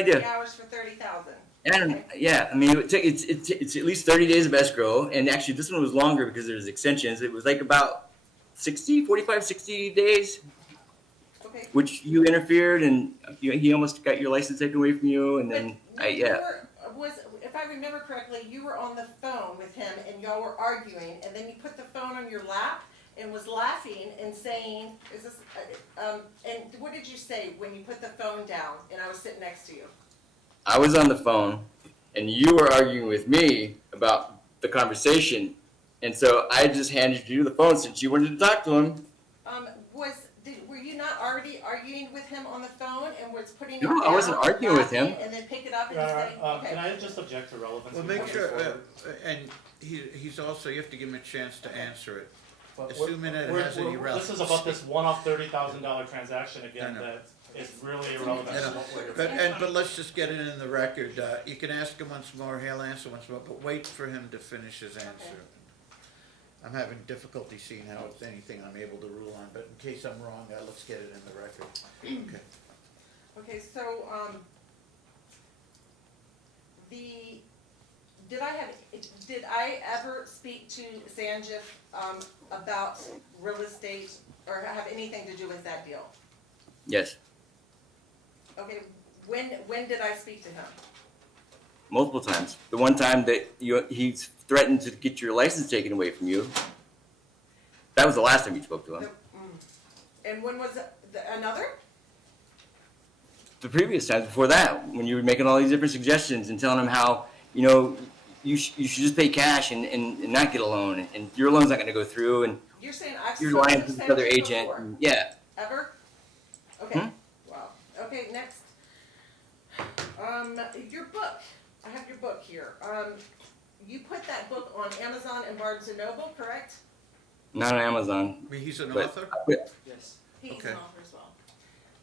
idea. hours for 30,000. And Okay. yeah, I mean, it's at least 30 days of escrow, and actually this one was longer because there's extensions. It was like about 45, 60 days, Okay. which you interfered, and he almost got your license taken away from you, and then But you yeah. was, if I remember correctly, you were on the phone with him and y'all were arguing, and then you put the phone on your lap and was laughing and saying, "Is this?" And what did you say when you put the phone down and I was sitting next to you? I was on the phone, and you were arguing with me about the conversation, and so I just handed you the phone since you wanted to talk to him. Were you not already arguing with him on the phone and was putting it No, down? I wasn't arguing with him. And then pick it up and Your say, Honor, okay. can I just object to relevance? Well, before make we sure, move forward? and he's also, you have to give him a chance to answer it. But assuming it we're- has any we're- relevance. This is about this one-off $30,000 transaction again I know. that is really irrelevant You to know, what we're. but let's just get it in the record. You can ask him once more, he'll answer once more, but wait for him to finish his answer. I'm having difficulty seeing how it's anything I'm able to rule on, but in case I'm wrong, let's get it in the record. Okay. Okay, so, did I ever speak to Sanjiv, about real estate or have anything to do with that deal? Yes, Okay, when did I speak to him? multiple times. The one time that he threatened to get your license taken away from you. That was the last time you spoke to him. And when was another? The previous times before that, when you were making all these different suggestions and telling him how, you should just pay cash and not get a loan, and your loan's not going to go through, and You're saying I've you're spoken lying to to this other Sanjiv agent. before? And yeah. Ever? Okay, Hmm? wow. Okay, next. Your book. I have your book here. You put that book on Amazon and Barnes and Noble, correct? Not on Amazon. I mean, he's an But author? Yes. He's Okay. an author as well.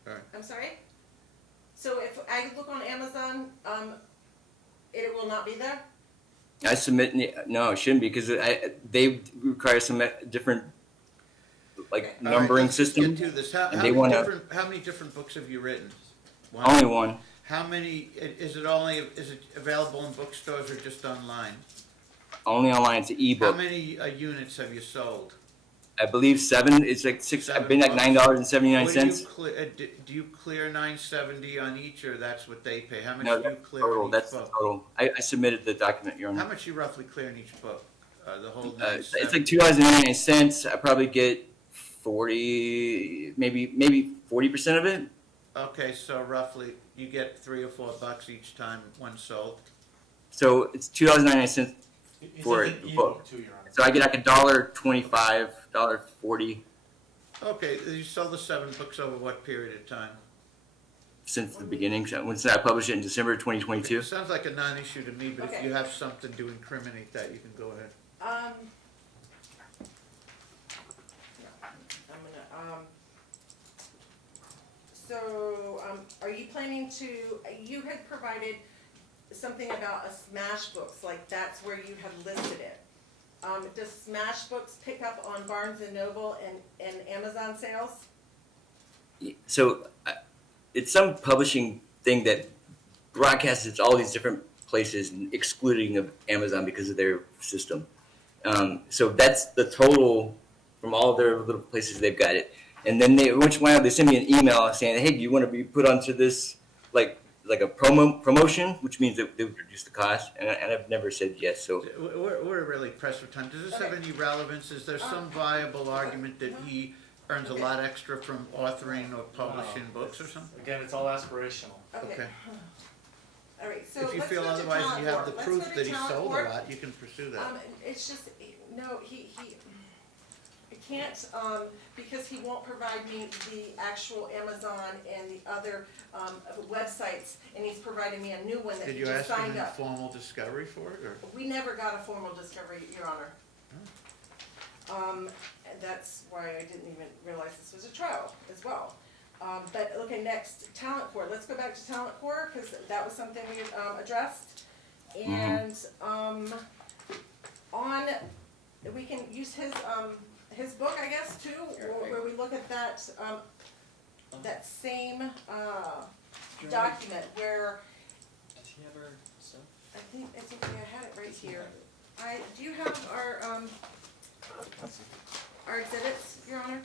Alright. I'm sorry? So if I look on Amazon, it will not be there? I submit. No, it shouldn't be because they require some different like All right, numbering let's just system. get to this. How and they wanna- how many different books have you written? Only one. How many, is it available in bookstores or just online? Only online. It's an How ebook. many units have you sold? I believe 7. It's like 6. 7 I've been like bucks? $9.79. Do you clear $9.70 on each, or that's what they pay? How much No, do you that's clear total. on each That's the book? total. I submitted the document, Your How Honor. much you roughly clear in each book? The whole It's $9.70? like $2.99. I probably get 40, maybe 40% of it. Okay, so roughly you get $3 or $4 each time one sold. So it's $2.99. He For says it, an the ebook book. too, Your Honor. So I get like $1.25, $1.40 Okay, you sold the 7 books over what period of time? since the beginning. So since I published it in December 2022. It sounds like a non-issue to me, but if Okay. you have something to incriminate that, you can go ahead. Are you planning to, you had provided something about a Smash Books, like that's where you had listed it. Does Smash Books pick up on Barnes and Noble and Amazon sales? So it's some publishing thing that broadcasts it to all these different places, excluding of Amazon because of their system. So that's the total from all their little places they've got it. And then they send me an email saying, hey, do you want to be put onto this like a promotion, which means that they would reduce the cost. And I've never said yes. So We're really pressed for time. Does this have any relevance? Is there some viable argument that he earns a lot extra from authoring or publishing books or something? Again, it's all aspirational. Okay. All right, so If you let's feel go to otherwise talent and you have court. the Let's proof go to that he talent sold a court. lot, you can pursue that. It's just, no, he can't, because he won't provide me the actual Amazon and the other, websites, and he's providing me a new one that Did he you just ask him signed in up. formal discovery for it, or? We never got a formal discovery, Your Honor. And that's why I didn't even realize this was a trial as well. But, okay, next, talent core. Let's go back to talent core, because that was something we addressed. And, we can use his book, I guess, too, where we look at that, that same, document where, Does he have our stuff? I think it's okay, I had it right here. Do you have our exhibits, Your Honor?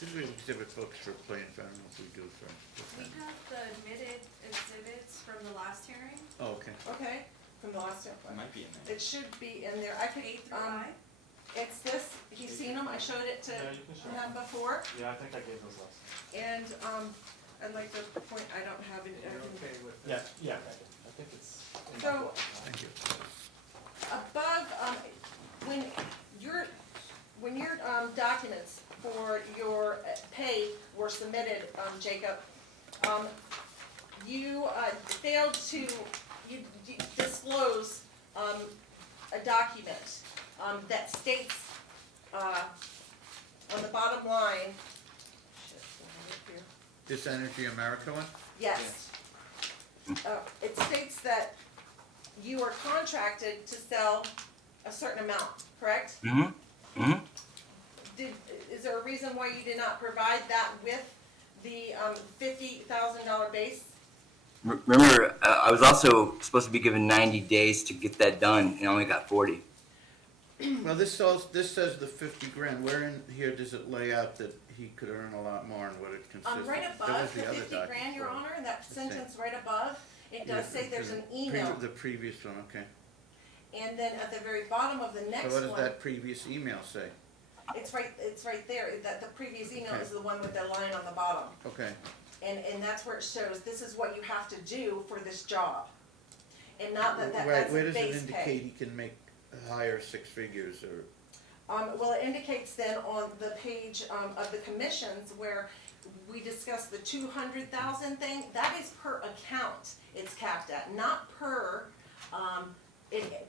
Usually exhibit books for plans, I don't know if we do for. We have the admitted exhibits from the last hearing, Oh, okay. Okay, from the last It one. might be in there. It should be in there. I could, A through I. it's this, he's seen them, I showed it to Yeah, you can show. him before. Yeah, I think I gave those last. And, I'd like to point, I don't have it, You're okay with Yeah, this? yeah, I think it's in So- my book. Thank you. above, when your documents for your pay were submitted, Jacob, you failed to, you disclose a document that states on the bottom line, shit, do I have it here? This Energy America one? Yes. It states that you are contracted to sell a certain amount, correct? Mm-hmm. Mm-hmm. Is there a reason why you did not provide that with the $50,000 base? Remember, I was also supposed to be given 90 days to get that done, and I only got 40. Well, this says the 50 grand. Where in here does it lay out that he could earn a lot more and what it consists of? Right That above was the other 50 document grand, Your for it. Honor, in that The same. sentence right above, it does say there's an email. The previous one, okay. And then at the very bottom of the So next what does one, that previous email say? it's right there, that the previous email Okay. is the one with the line on the bottom. Okay, And that's where it shows, this is what you have to do for this job. And not that Right, that's where a does it base indicate pay. he can make higher six figures or? Well, it indicates then on the page, of the commissions where we discussed the 200,000 thing, that is per account it's capped at, not per,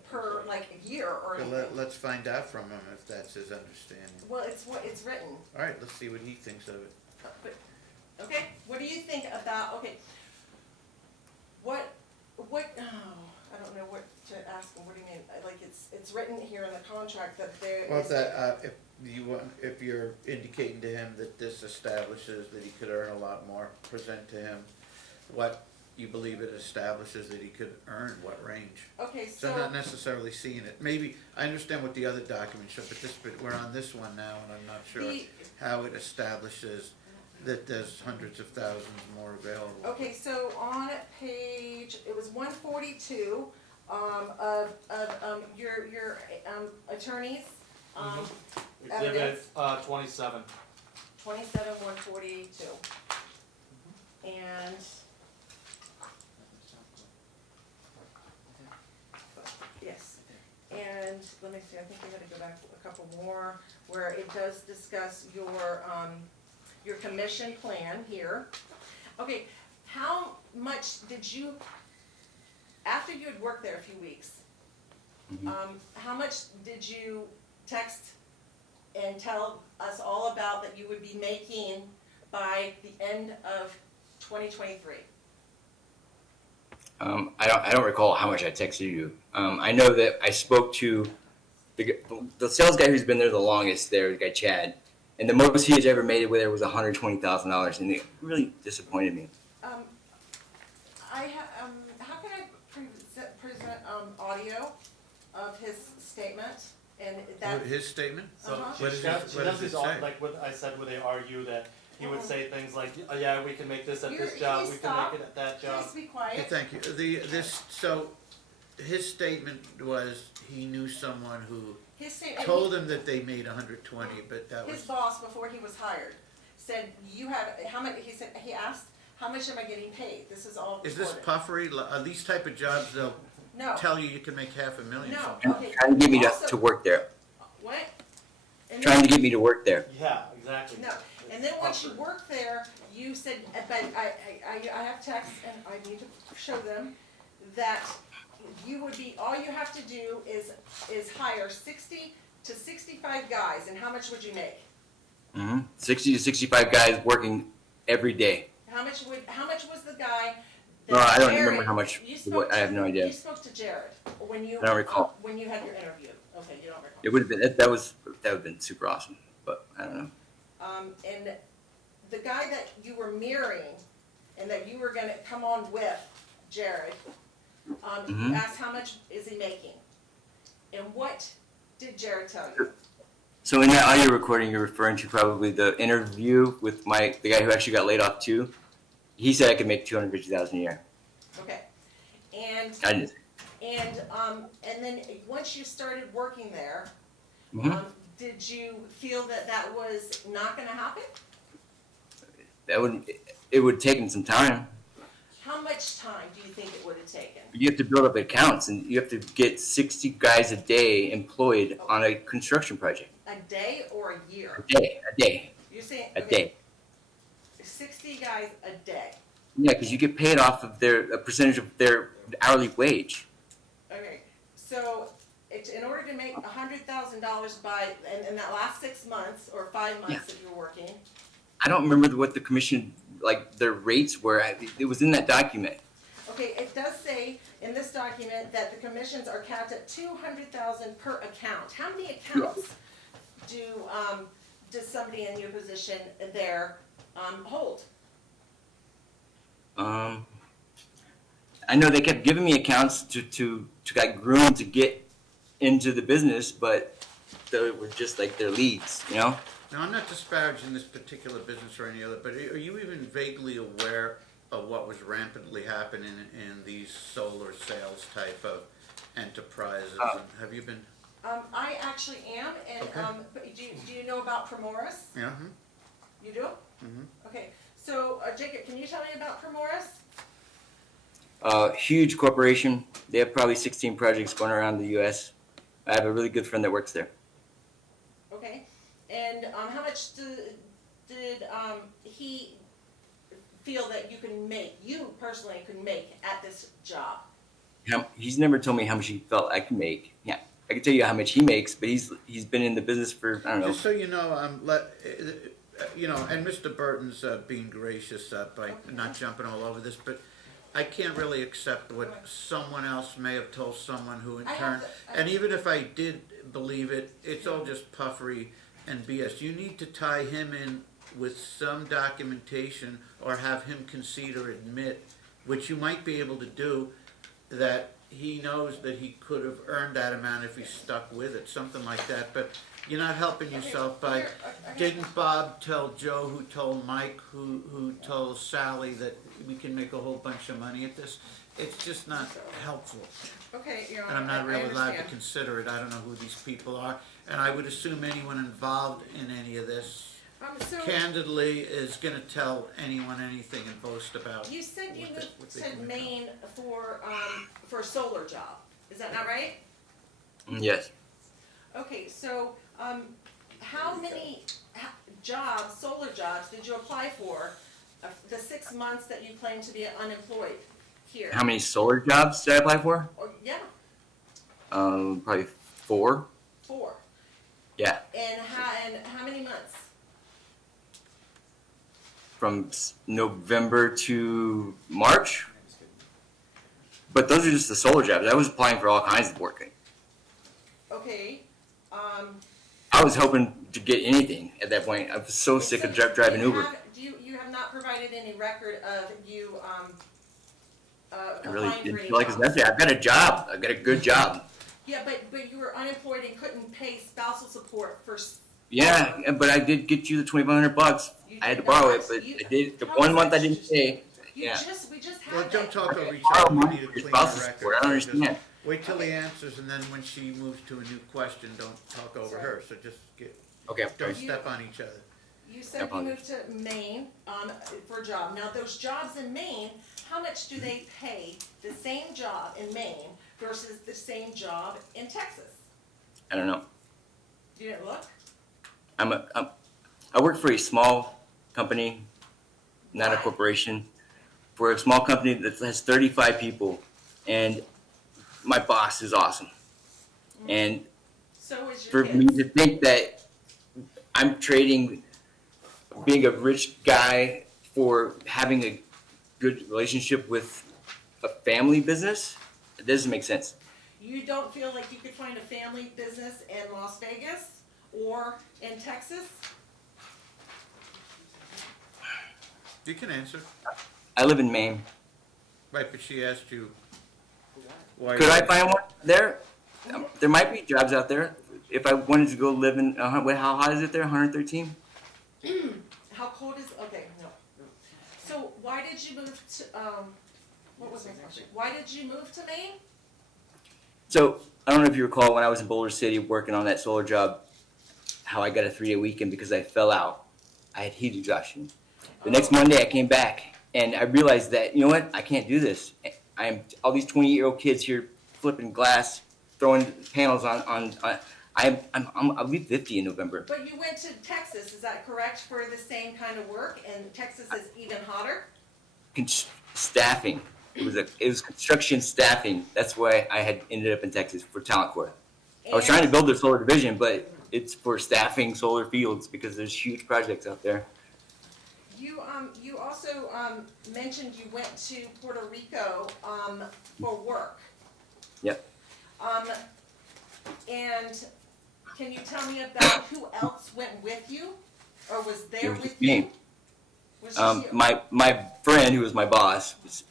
per like a year or Well, anything. let's find out from him if that's his understanding. Well, it's what, it's written. All right, let's see what he thinks of it. But, okay, what do you think about, okay, oh, I don't know what to ask him, what do you mean, like, it's written here in the contract that there Well, is. if you're indicating to him that this establishes that he could earn a lot more, present to him what you believe it establishes that he could earn, what range. Okay, So so, not necessarily seeing it. Maybe, I understand what the other documents show, but we're on this one now, and I'm not sure The- how it establishes that there's hundreds of thousands more available. okay, so on page, it was 142, of your attorneys, evidence. Exhibit, 27. 27-142. And, yes, and let me see, I think we gotta go back a couple more, where it does discuss your commission plan here. Okay, how much did you, after you had worked there a few weeks, how much did you text and tell us all about that you would be making by the end of 2023? I don't recall how much I texted you. I know that I spoke to the sales guy who's been there the longest there, the guy Chad, and the most he has ever made it with there was $120,000, and it really disappointed me. How can I present audio of his statement and that? His statement? So Uh-huh. she What does does, it- she what does does it these all, say? like what I said, where they argue that he would Uh-huh. say things like, oh, yeah, we can make this at You're- this job, please we can stop. make it at that job. Please be Okay, quiet. thank you. His statement was he knew someone who His statement. told him that they made 120, but that His was, boss, before he was hired, said, you have, how much, he asked, how much am I getting paid? This is all is this recorded. puffery? These type of jobs, they'll No, tell you can make $500,000. no, sometimes. okay. Trying to get me Also- to work there. What? And Trying to then, get me to work there. Yeah, exactly. no, and then once you Puffery. work there, you said, but I have texts and I need to show them that you would be, all you have to do is hire 60 to 65 guys, and how much would you make? 60 to 65 guys working every day. How much was the guy? No, I don't Jared- remember how much. you spoke I have no idea. You spoke to Jared when you. I don't recall. When you had your interview. Okay, you don't recall. It would have been that would have been super awesome, but I don't know. And the guy that you were mirroring and that you were gonna come on with, Jared, you asked how much is he making? And what did Jared tell you? So in that audio recording, you're referring to probably the interview with the guy who actually got laid off too. He said I could make $250,000 a year. Okay, and I didn't. and then once you started working there, Mhm. did you feel that that was not gonna happen? It would take him some time. How much time do you think it would have taken? You have to build up accounts, and you have to get 60 guys a day employed on a construction project. A day or a year? A day, You're saying, a okay, day. 60 guys a day. Yeah, because you get paid off of a percentage of their hourly wage. Okay, so in order to make $100,000 in that last 6 months or 5 months Yeah. that you were working, I don't remember what the commission, like their rates were. It was in that document. okay, it does say in this document that the commissions are capped at 200,000 per account. How many accounts does somebody in your position there hold? I know they kept giving me accounts to like groom to get into the business, but they were just like their leads, you know? Now, I'm not disparaging this particular business or any other, but are you even vaguely aware of what was rampantly happening in these solar sales type of enterprises? Have you been, I actually am, and Okay. but do you know about Primoris? yeah? You do? Okay, so Jacob, can you tell me about Primoris? Huge corporation. They have probably 16 projects going around the U.S. I have a really good friend that works there. Okay, and how much did he feel that you personally could make at this job? He's never told me how much he felt I could make. Yeah, I can tell you how much he makes, but he's been in the business for, I don't know. Just so you know, and Mr. Burton's being gracious by not jumping all over this, but I can't really accept what someone else may have told someone who in I turn, have and even if I did believe it, it's all just puffery and BS. You need to tie him in with some documentation or have him concede or admit, which you might be able to do, that he knows that he could have earned that amount if he stuck with it, something like that. But you're not helping yourself by, here, didn't Bob tell Joe, who told Mike, who told Sally that we can make a whole bunch of money at this? It's just not helpful. Okay, Your And I'm Honor, not I really allowed to understand. consider it. I don't know who these people are. And I would assume anyone involved in any of this So candidly is gonna tell anyone anything and boast about. you said you what moved they to can Maine for a solar job. Is that not right? Yes. Okay, so how many solar jobs, did you apply for the 6 months that you claim to be unemployed here? How many solar jobs did I apply for? Or, yeah, Probably 4. 4. Yeah, And how many months? from November to March. But those are just the solar jobs. I was applying for all kinds of work. Okay. I was hoping to get anything at that point. I was so sick of driving Uber. You have not provided any record of you I really applying didn't for any feel like it's jobs? necessary. I've got a job. I've got a good job. Yeah, but you were unemployed and couldn't pay spousal support for. Yeah, but I did get you the $2,500. You I had to did borrow not. it, but You- I did. The how 1 is month I that didn't just- pay. You Yeah. we just had Well, that. don't talk over each Borrow other. We money need for to your clean the spouse's record. support. I don't So just understand. Wait till he answers, and then when she moves to a new question, don't talk over her. So just Okay. don't step on each other. You said you moved to Maine for a job. Now, those jobs in Maine, how much do they pay the same job in Maine versus the same job in Texas? I don't know. You didn't look? I work for a small company, not a Why? corporation. For a small company that has 35 people, and my boss is awesome. And So is for your me kids. to think that I'm trading being a rich guy for having a good relationship with a family business, it doesn't make sense. You don't feel like you could find a family business in Las Vegas or in Texas? You can answer. I live in Maine. Right, but she asked you why. Could I find one there? There might be jobs out there. If I wanted to go live in, how hot is it there? 113? How cold is, okay, no. So why did you move to, what was my question? Why did you move to Maine? So I don't know if you recall when I was in Boulder City working on that solar job, how I got a 3-day weekend because I fell out. I had heat exhaustion. The next Monday I came back and I realized that, you know what, I can't do this. I'm all these 20-year-old kids here flipping glass, throwing panels I'll be 50 in November. But you went to Texas, is that correct, for the same kind of work, and Texas is even hotter? Staffing. It was construction staffing. That's why I had ended up in Texas for Talent Corps. I was trying to build a solar division, but it's for staffing solar fields because there's huge projects out there. You also, mentioned you went to Puerto Rico, for work. Yep. And can you tell me about who else went with you, or was It there was with just me. you? Was just you? My friend who was my boss was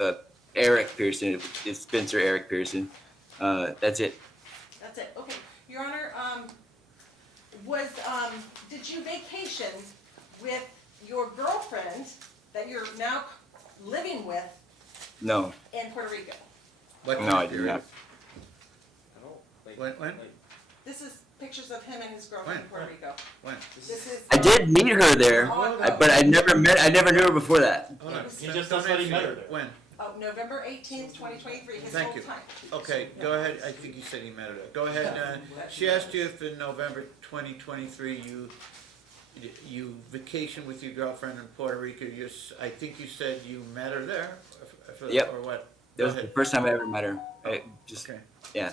Eric Pearson. It's Spencer Eric Pearson. That's it. That's it, okay. Your Honor, did you vacation with your girlfriend that you're now living with No. in Puerto Rico? What No, I did not. When? This is pictures of him and his girlfriend in Puerto Rico. When? This is. I did meet her there, but I never knew her before that. Hold on. He just said he met her there. When? Oh, November 18th, 2023, his Thank whole you. time. Okay, go ahead, I think you said he met her there. Go ahead, she asked you if in November 2023 you vacation with your girlfriend in Puerto Rico. I think you said you met her there, Yep. or what? That Go was the ahead. first time I ever met her. Okay. Yeah.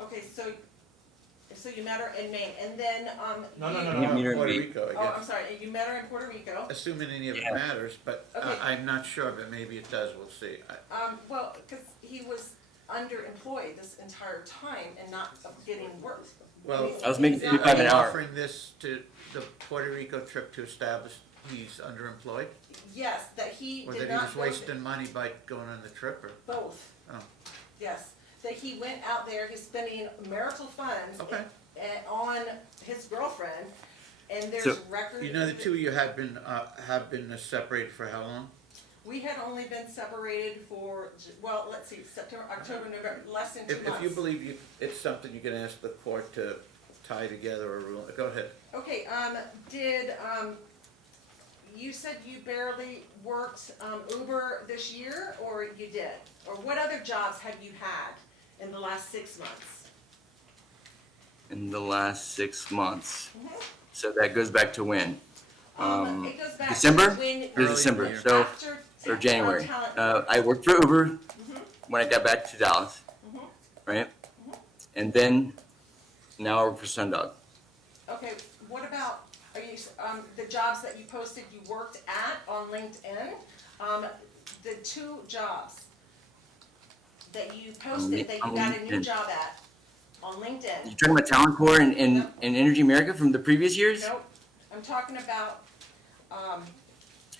Okay, so you met her in Maine, and then, No. Meet her in Puerto Maine. Rico, I Oh, I'm guess. sorry, you met her in Puerto Rico. Assuming any of it Yeah. matters, but Okay. I'm not sure, but maybe it does, we'll see. Well, because he was underemployed this entire time and not getting work. Well, I was making He's not- 55 an hour. Offering this to the Puerto Rico trip to establish he's underemployed? Yes, that he Or did that he not was go. wasting money by going on the trip, or? Both. Oh. Yes, that he went out there, he's spending marital funds Okay. on his girlfriend, and there's So, record. You know, the two of you have been separated for how long? We had only been separated for, well, let's see, September, October, November, less than 2 months. If you believe it's something you can ask the court to tie together a rule, go ahead. Okay, you said you barely worked, Uber this year, or you did? Or what other jobs have you had in the last 6 months? In the last 6 months. Mhm. So that goes back to when? It goes back to December? when. It was December. Early So After or January. talent. I worked for Uber Mhm. when I got back to Dallas, Mhm. right? And then now I work for Sundog. Okay, what about, the jobs that you posted you worked at on LinkedIn? The 2 jobs that you posted that you On got a new LinkedIn. job at on You LinkedIn. talking about Talent Corps and Energy America from the previous years? Nope, I'm talking about,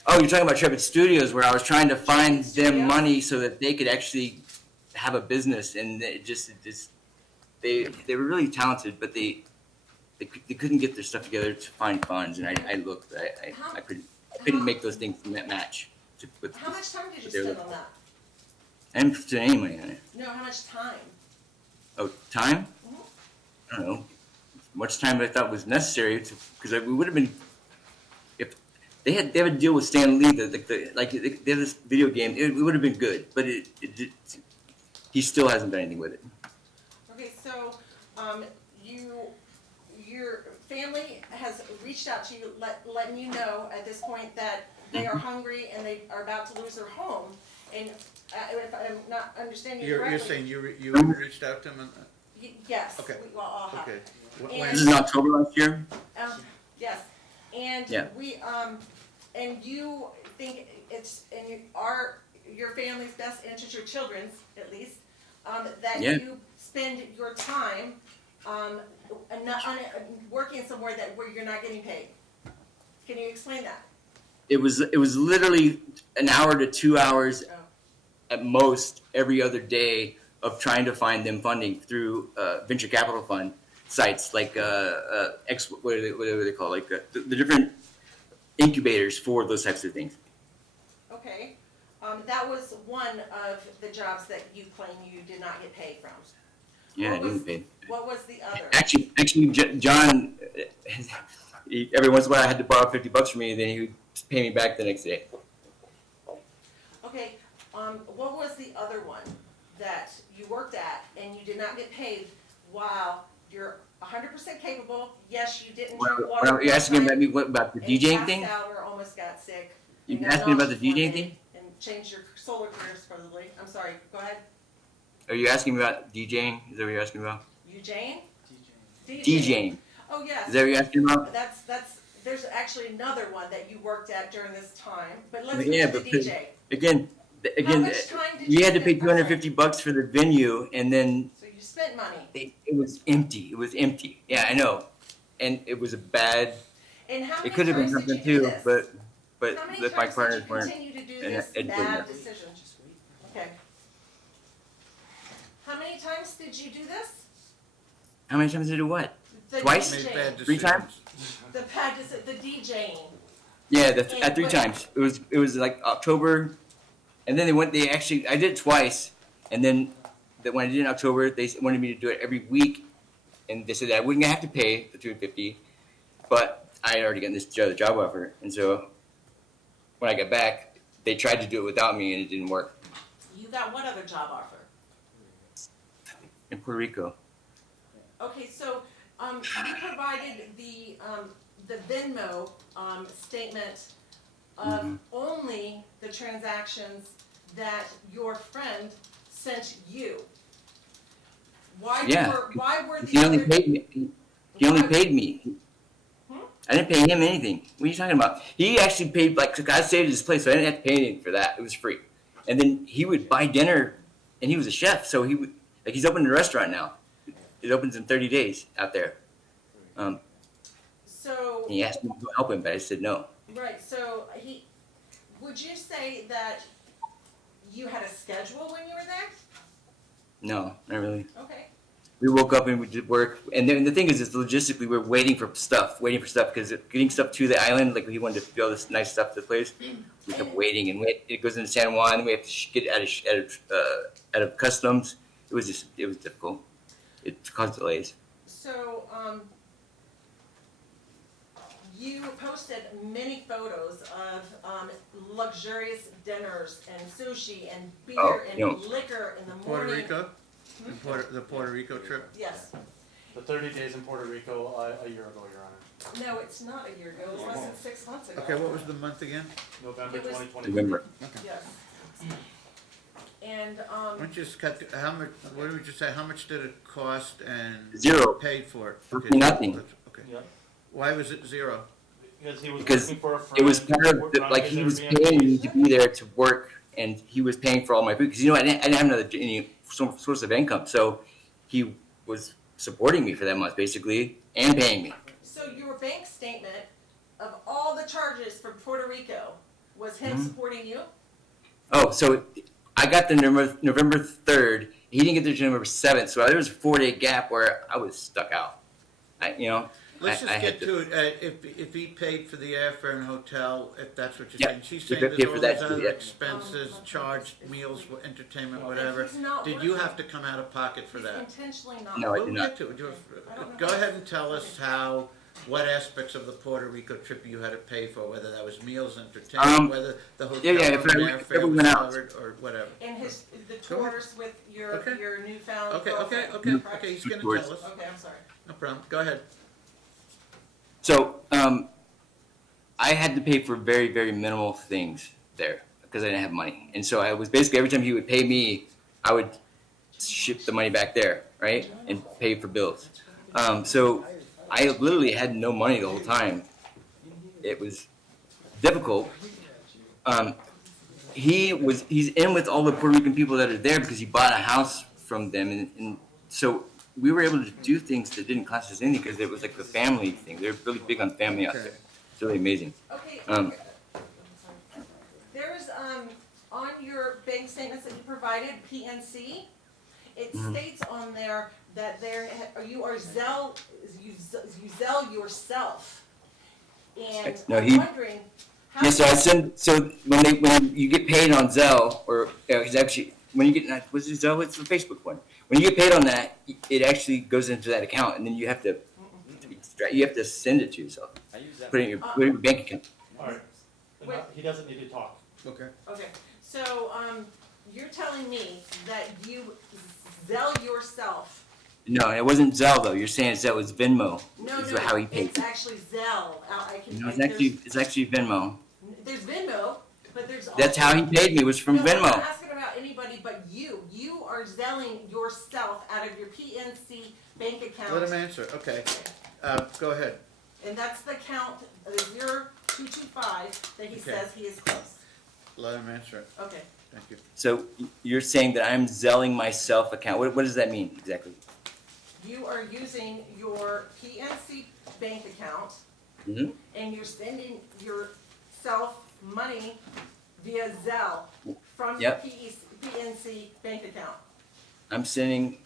Oh, you're talking about Trepid Studios, where I was trying to find Trepid Studios. them money so that they could actually have a business, and they were really talented, but they couldn't get their stuff together to find funds, and I looked, I couldn't make those things match. With how much time did you what they were spend on that? I didn't put any money on it. No, how much time? Oh, time? Mhm. I don't know. As much time as I thought was necessary because we would have been, if they have a deal with Stan Lee, they have this video game, it would have been good, but he still hasn't done anything with it. Okay, so, your family has reached out to you, letting you know at this point that they are hungry and they are about to lose their home. And if I'm not understanding you correctly. You're saying you reached out to him? Yes, Okay. we all have. Okay. And- This is in October last year? Yes, and Yeah. and you think it's in your family's best interest, your children's at least, that Yeah. you spend your time, and not, working somewhere where you're not getting paid. Can you explain that? It was literally an hour to 2 hours Oh, at most every other day of trying to find them funding through venture capital fund sites like what do they call, like the different incubators for those types of things. okay. That was one of the jobs that you claim you did not get paid from. Yeah, I What was- didn't pay. What was the other? Actually, John, every once in a while I had to borrow $50 from me, and then he would pay me back the next day. Okay, what was the other one that you worked at and you did not get paid while you're 100% capable? Yes, you didn't drink water. Well, you're asking about me what about the and DJing thing? passed out or almost got sick. You and got asked me about the nauseous one DJing day thing? And changed your solar career supposedly. I'm sorry, go ahead. Are you asking me about DJing? Is that what you're asking about? Eugene? DJ. DJing. Oh, yes. Is that what you're asking about? There's actually another one that you worked at during this time, but let's Yeah, go to but the DJ. Again, How much time did we you had to pay spend- $250 for the venue, and then So you spent money. it was empty. It was empty. Yeah, I know, and it was a bad. And how many It could have been times did something you do too, this? but How many my times partners did you weren't. continue to do and this it didn't bad work. decision? Okay. How many times did you do this? How many times did I do what? The Twice? Made DJing. bad 3 decisions. times? The DJing. Yeah, And 3 what- times. It was like October, and then I did it twice, and then when I did it in October, they wanted me to do it every week, and they said that I wouldn't have to pay the $250, but I had already gotten this other job offer, and so when I got back, they tried to do it without me, and it didn't work. You got what other job offer? In Puerto Rico. Okay, so, you provided the Venmo, statement of Mhm. only the transactions that your friend sent you. Why Yeah. were the He only other? paid me. He only why- paid me. Hmm? I didn't pay him anything. What are you talking about? He actually paid, like, I stayed at his place, so I didn't have to pay anything for that. It was free. And then he would buy dinner, and he was a chef, so he would, like, he's opening a restaurant now. It opens in 30 days out there. So, And he asked me to help him, but I said no. right, so would you say that you had a schedule when you were there? No, not really. Okay. We woke up and we did work, and then the thing is logistically we're waiting for stuff, because getting stuff to the island, like he wanted to build this nice stuff to the place, we kept waiting, and it goes into San Juan, we have to get out of customs. It was difficult. It caused delays. So, you posted many photos of luxurious dinners and sushi and beer Oh, and you know. liquor in the Puerto morning. Rico? The Puerto Rico trip? Yes. The 30 days in Puerto Rico, a year ago, Your Honor. No, it's not a year ago. It was less than 6 months ago. Okay, what was the month again? November It was- 2020. November. Yes. And, Why don't you just cut, how much, what did we just say, how much did it cost and? Zero. Paid for it? For Okay, nothing. Okay, Yep. why was it zero? Because he was Because looking for a friend. It was part of to run like his he was Airbnb. paying me to be there to work, and he was paying for all my food because I didn't have any source of income, so he was supporting me for that month basically and paying me. so your bank statement of all the charges for Puerto Rico was him Mhm. supporting you? Oh, so I got the November 3rd. He didn't get there until November 7th, so there was a 4-day gap where I was stuck out. Let's I just had get to it, if he paid for the airfare and hotel, if that's what you're Yeah, saying. She's he saying paid there's for all that those too, other yeah. expenses, charged meals, entertainment, If whatever. he's not Did you working, have to come out of pocket for he's that? intentionally not No, I working. did We'll not. get to it. I don't know Go how- ahead and tell us what aspects of the Puerto Rico trip you had to pay for, whether that was meals, entertainment, whether the hotel yeah, and if I airfare was went out. covered, or whatever. And the Go ahead. tours with your Okay. your newfound Okay, girlfriend. okay, he's gonna Tours. tell us. Okay, I'm sorry. No problem, go ahead. So I had to pay for very, very minimal things there because I didn't have money. And so I was basically, every time he would pay me, I would ship the money back there, right? And pay for bills. So I literally had no money the whole time. It was difficult. He's in with all the Puerto Rican people that are there because he bought a house from them. And so we were able to do things that didn't cost us anything because it was like the family thing. They're really big on family out there. It's really amazing. Okay, Um, on your bank statements that you provided, PNC, it states on there that you zell yourself. And No, I'm wondering, how? Yeah, so I send, so when you get paid on Zelle, or, it's actually, when you get, what's the Zelle, it's the Facebook one. When you get paid on that, it actually goes into that account, and then you have to send it to yourself. I use that. Put it in your bank account. Alright, Wait. he doesn't need to talk. Okay. Okay, so, you're telling me that you zell yourself. No, it wasn't Zelle though, you're saying Zelle was Venmo, No, is no, how he paid. it's actually Zelle. No, it's actually Venmo. There's Venmo, but there's also. That's how he paid me, was from No, I'm Venmo. not asking about anybody but you. You are zelling yourself out of your PNC bank account. Let him answer, okay. Go ahead. And that's the count, the 0225 that he Okay. says he is close. Let him answer it. Okay. Thank you. So you're saying that I'm Zelling myself account, what does that mean exactly? You are using your PNC bank account Mm-hmm. and you're sending yourself money via Zelle from your Yep. PNC bank account. I'm sending,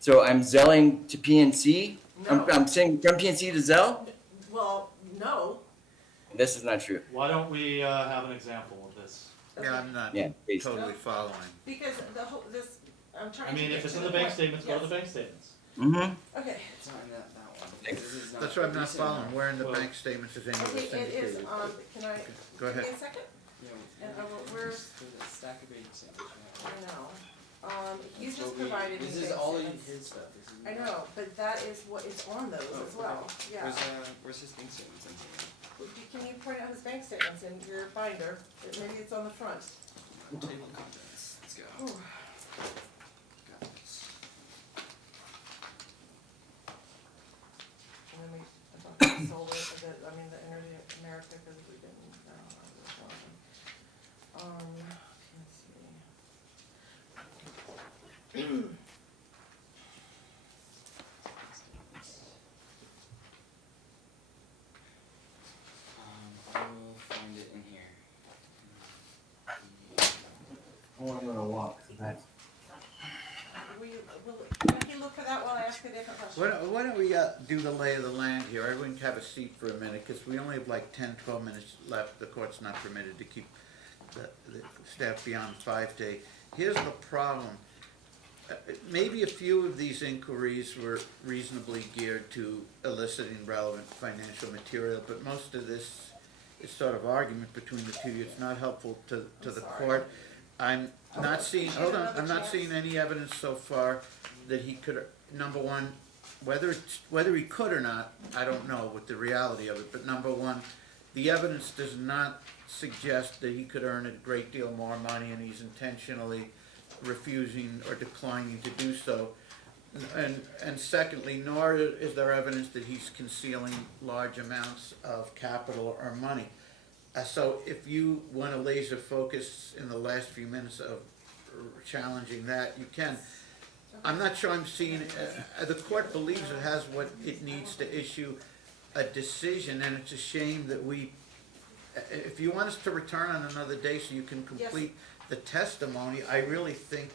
so I'm Zelling to PNC? No. I'm sending from PNC to Zelle? Well, no. This is not true. Why don't we, have an example of this? Yeah, I'm not Yeah, basically. totally following. Because this, I'm trying I to mean, get if it's to in the the bank point. statements, go to Yes. the bank statements. Mm-hmm. Okay, It's not in that one. This is not That's what I'm not recent following. enough. Where in the Well- bank statements is any of okay, this it is, indicated? can I, Go give me ahead. a second? Yeah, And, where's, there's a stack of bank statements. I know, you That's just what we- provided me This is bank all of statements. his stuff. This is I know, but that is what, it's on those Oh, as well, okay. yeah. Where's his bank statements in here? Can you point out his bank statements in your binder? Maybe it's on the front. Table of contents. Let's go. Ooh. Got this. And then we, about the solar, the energy of America, because we didn't, let's see. I will find it in here. I want to go on a walk, so that's. Can he look for that while I ask a different question? Why don't we do the lay of the land here? Everyone can have a seat for a minute, because we only have like 10, 12 minutes left. The court's not permitted to keep the staff beyond 5 days. Here's the problem. Maybe a few of these inquiries were reasonably geared to eliciting relevant financial material, but most of this is sort of argument between the two. It's not helpful to the court. I'm not seeing, hold on, I'm not seeing any evidence so far that he could, number one, whether he could or not, I don't know with the reality of it, but number one, the evidence does not suggest that he could earn a great deal more money, and he's intentionally refusing or declining to do so. And secondly, nor is there evidence that he's concealing large amounts of capital or money. So if you want to laser focus in the last few minutes of challenging that, you can. I'm not sure I'm seeing, the court believes it has what it needs to issue a decision, and it's a shame that if you want us to return on another day so you can complete the testimony, I really think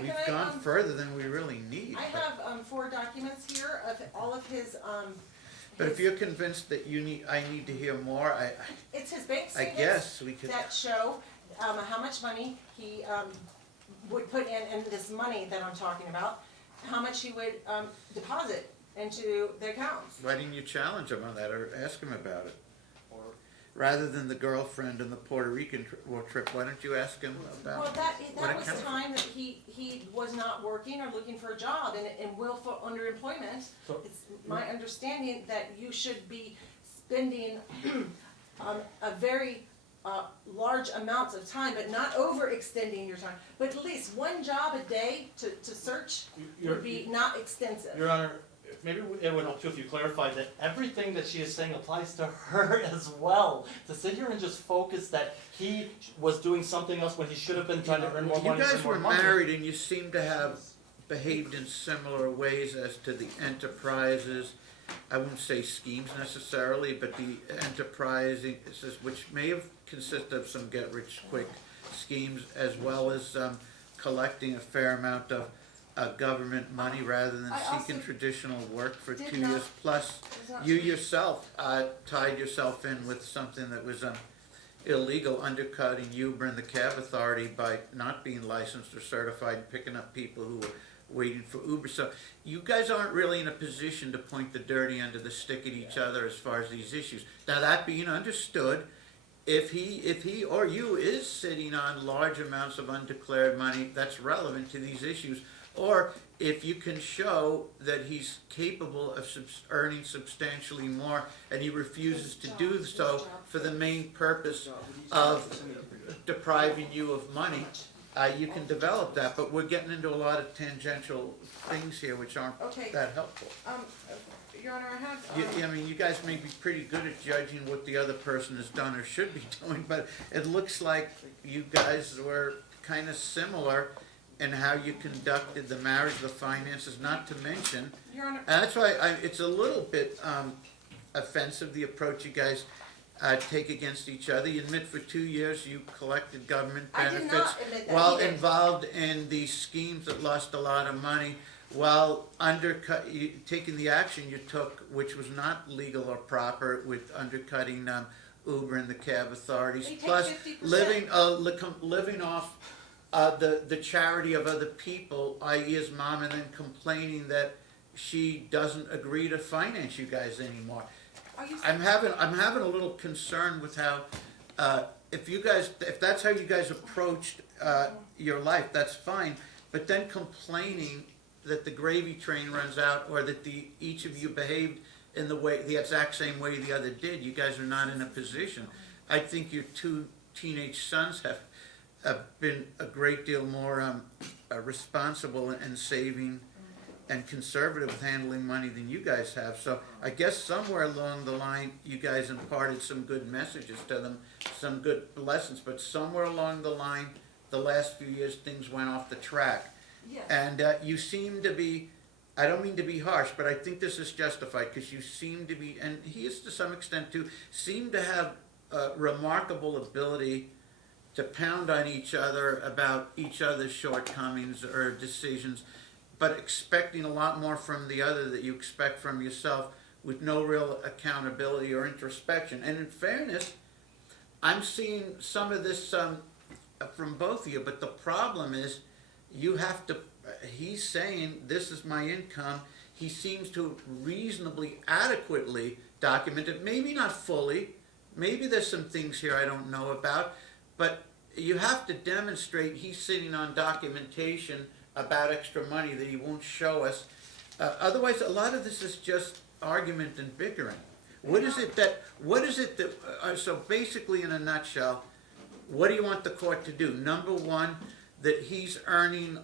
we've gone further than we really need. I have 4 documents here of all of his, But if you're convinced that I need to hear more, it's his bank I statements guess we could. that show how much money he would put in this money that I'm talking about, how much he would deposit into the accounts. Why didn't you challenge him on that or ask him about it? Or Rather than the girlfriend and the Puerto Rican trip, why don't you ask him about Well, what that was account? time that he was not working or looking for a job and willful underemployment. So- It's my understanding that you should be spending a very large amounts of time, but not overextending your time. But at least one job a day to search would be not extensive. Your Honor, maybe it would help too if you clarified that everything that she is saying applies to her as well. To sit here and just focus that he was doing something else when he should have been trying to earn more money. You earn guys more were money. married and you seem to have behaved in similar ways as to the enterprises I wouldn't say schemes necessarily, but the enterprising, which may have consisted of some get-rich-quick schemes, as well as collecting a fair amount of government money rather than I seeking also traditional work for did 2 not- years. Plus, It's not you true. yourself tied yourself in with something that was illegal, undercutting Uber and the cab authority by not being licensed or certified, and picking up people who were waiting for Uber. So you guys aren't really in a position to point the dirty end of the stick at each other as far as these issues. Now, that being understood, if he or you is sitting on large amounts of undeclared money that's relevant to these issues, or if you can show that he's capable of earning substantially more and he refuses to do so for the main purpose of depriving you of money, you can develop that. But we're getting into a lot of tangential things here which aren't Okay. that helpful. Your Honor, I have, I mean, you guys may be pretty good at judging what the other person has done or should be doing, but it looks like you guys were kind of similar in how you conducted the marriage, the finances, not to mention, Your Honor, and that's why it's a little bit offensive, the approach you guys take against each other. You admit for 2 years you collected government I did benefits not admit that. while He did. involved in these schemes that lost a lot of money, while taking the action you took, which was not legal or proper, with undercutting Uber and the cab authorities, They take plus 50%. living off the charity of other people, i.e. his mom, and then complaining that she doesn't agree to finance you guys anymore. are you, I'm having a little concern with how, if that's how you guys approached your life, that's fine. But then complaining that the gravy train runs out, or that each of you behaved in the exact same way the other did, you guys are not in a position. I think your 2 teenage sons have been a great deal more responsible and saving and conservative with handling money than you guys have. So I guess somewhere along the line, you guys imparted some good messages to them, some good lessons, but somewhere along the line, the last few years, things went off the track. yes. And you seem to be, I don't mean to be harsh, but I think this is justified, because you seem to be, and he is to some extent too, seem to have a remarkable ability to pound on each other about each other's shortcomings or decisions, but expecting a lot more from the other that you expect from yourself, with no real accountability or introspection. And in fairness, I'm seeing some of this from both of you, but the problem is, you have to, he's saying, this is my income. He seems to reasonably adequately document it, maybe not fully, maybe there's some things here I don't know about, but you have to demonstrate he's sitting on documentation about extra money that he won't show us. Otherwise, a lot of this is just argument and bickering. What is it that, so basically in a nutshell, what do you want the court to do? Number one, that he's earning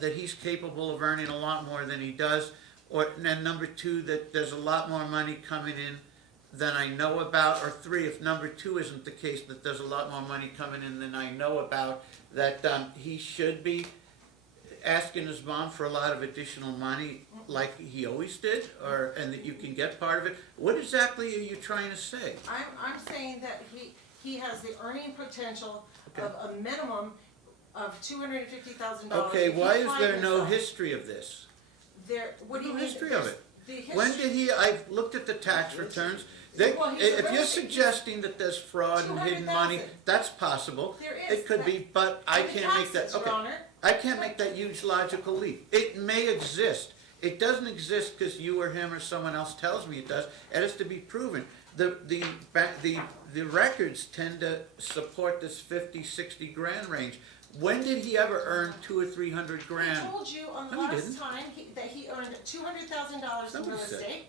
that he's capable of earning a lot more than he does, and number two, that there's a lot more money coming in than I know about, or three, if number two isn't the case, that there's a lot more money coming in than I know about, that he should be asking his mom for a lot of additional money like he always did, and that you can get part of it. What exactly are you trying to say? I'm saying that he has the earning potential Okay. of a minimum of $250,000. Okay, if he why is applied there no himself. history of this? What do you No mean? history of it. The history. When did I've looked at the tax returns. Well, he's If you're already- suggesting that there's fraud and hidden money, 200,000. that's possible. There is. It could be, but I The can't make that, taxes, Your okay. Honor. I can't make that huge logical leap. It may exist. It doesn't exist because you or him or someone else tells me it does. It has to be proven. The records tend to support this 50, 60 grand range. When did he ever earn $200,000 or $300,000 grand? He told you on the No, he last didn't. time that he earned $200,000 in real Somebody said. estate.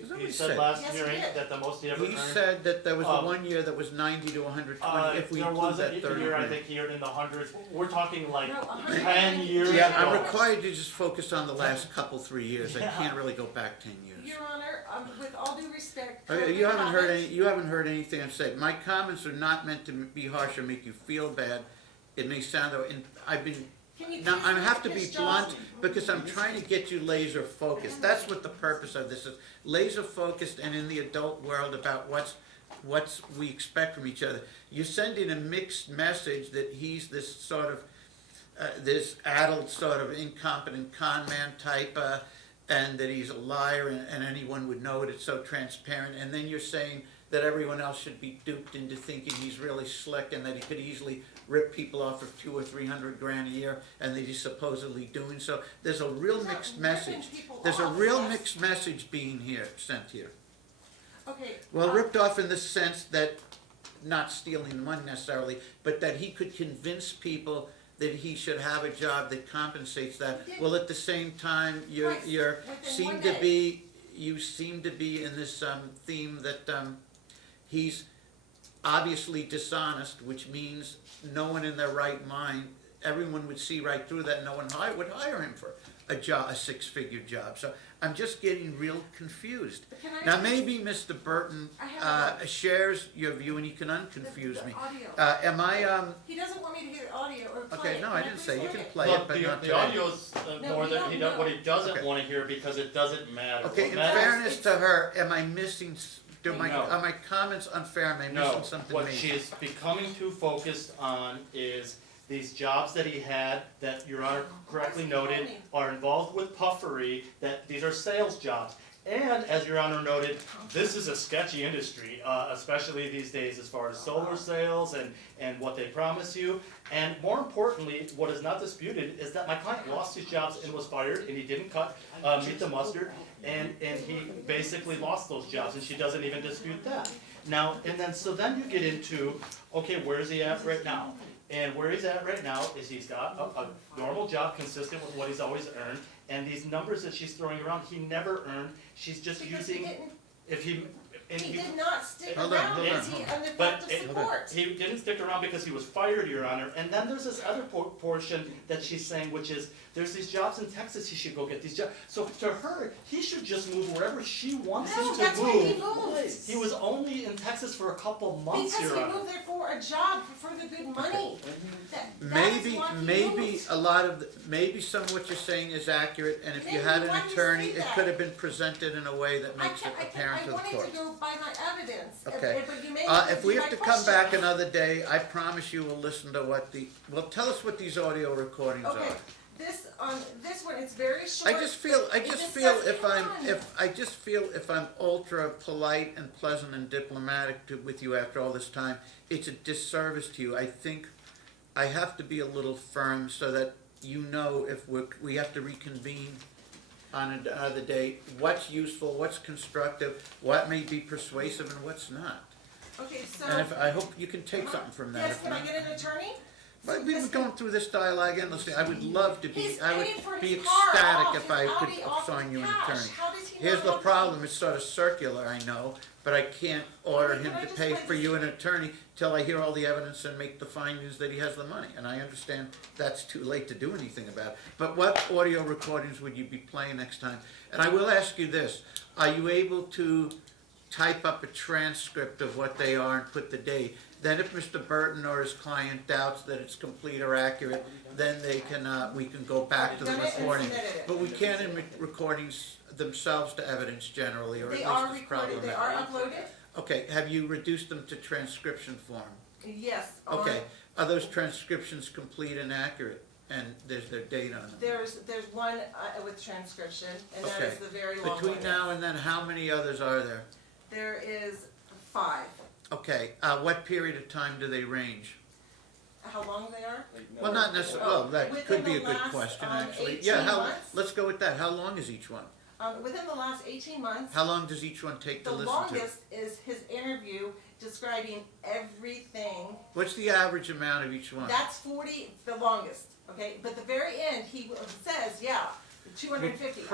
Somebody He said said- last Yes, he hearing did. that the most he ever He earned. said that there was the Um, 1 year that was 90 to 120, if we There include was a that 30 year, I grand. think he earned in the hundreds. We're talking like No, 10 years Yeah, ago. I'm required to just focus on the last couple, 3 years. I Yeah. can't really go back 10 years. Your Honor, with all due respect. Okay, you haven't heard anything I've said. My comments are not meant to be harsh or make you feel bad. It may sound though, and I've been Can you Now, please I look have at to be his job? blunt, because I'm trying to get you laser focused. That's what the purpose of this is. Laser focused and in the adult world about what's we expect from each other. You're sending a mixed message that he's this sort of, this addled sort of incompetent con man type, and that he's a liar and anyone would know it, it's so transparent. And then you're saying that everyone else should be duped into thinking he's really slick and that he could easily rip people off of 200 or 300 grand a year, and that he's supposedly doing so. There's a real He's not mixed ripping message. people There's a off, real yes. mixed message being sent here. Okay. Well, ripped off in the sense that, not stealing the money necessarily, but that he could convince people that he should have a job that compensates that. He did. Well, at the same time, you Twice, within one day. seem to be in this theme that he's obviously dishonest, which means no one in their right mind, everyone would see right through that. No one would hire him for a job, a six-figure job. So I'm just getting real confused. But can I Now, just- maybe Mr. Burton I have shares your view and he can unconfuse the me. audio. Am I, He doesn't want me to hear the audio or play okay, it. no, Can I didn't please say, you play can it? play No, it, but not the today. audio's No, more we than, don't he know. what he doesn't Okay. wanna hear because it doesn't matter. Okay, What in matters- fairness to her, am I missing, No. are my comments unfair, am I No, missing something what major? she is becoming too focused on is these jobs that he had, that Your Honor correctly noted, are involved with puffery, that these are sales jobs. And as Your Honor noted, this is a sketchy industry, especially these days as far as solar sales and what they promise you. And more importantly, what is not disputed is that my client lost his jobs and was fired, and he didn't meet the mustard, and he basically lost those jobs, and she doesn't even dispute that. Now, so then you get into, okay, where's he at right now? And where he's at right now is he's got a normal job consistent with what he's always earned, and these numbers that she's throwing around, he never earned. She's just Because he using, didn't, if he, and he you, did not stick Hold on, around hold on, because he hold on. But ineffective it- support. he didn't stick around because he was fired, Your Honor. And then there's this other portion that she's saying, which is, there's these jobs in Texas, he should go get these jobs. So to her, he should just move wherever she wants him No, to that's why he move. moved. He was only in Texas for a couple months, Because Your he Honor. moved there for a job for the good money. That is Maybe, why he maybe moved. a lot of, maybe some of what you're saying is accurate, and if you Maybe, had why an do you attorney, say it that? could have been presented in a way that makes it apparent to the I court. wanted to go by my evidence. Okay. But you may If we do have my to come back question. another day, I promise you we'll listen to well, tell us what these audio recordings Okay, are. this one, it's very short. I just feel It says, "Come on." I just feel if I'm ultra polite and pleasant and diplomatic with you after all this time, it's a disservice to you. I think I have to be a little firm so that you know if we have to reconvene on another day, what's useful, what's constructive, what may be persuasive and what's not. Okay, so. And I hope you can take something from that. Yes, If can I not- get an attorney? But we've been going through this dialogue endlessly. I would love to be, He's I paid for would be his car ecstatic off if his I could Audi off assign you an cash. attorney. How does he Here's not the have problem, it's sort of circular, I know, but I can't order Okay, him can I to just pay play for this you an straight? attorney till I hear all the evidence and make the findings that he has the money. And I understand that's too late to do anything about it. But what audio recordings would you be playing next time? And I will ask you this, are you able to type up a transcript of what they are and put the date? Then if Mr. Burton or his client doubts that it's complete or accurate, then we can go back to the Done it and recording. submitted it. But we can't admit recordings themselves to evidence generally, or They at are least it's recorded, they problematic. are uploaded? Okay, have you reduced them to transcription form? Yes. Okay, are those transcriptions complete and accurate? And there's their date on them? There's one with transcription, and that Okay. is the very long one. Between now and then, how many others are there? There is 5. Okay, what period of time do they range? How long they are? Well, not necessarily, well, that Within could be the a good last, question, 18 actually. Yeah, months. let's go with that. How long is each one? Within the last 18 months. How long does each one take to The listen to? longest is his interview describing everything. What's the average amount of each one? That's 40, the longest, okay? But the very end, he says, yeah, 250. You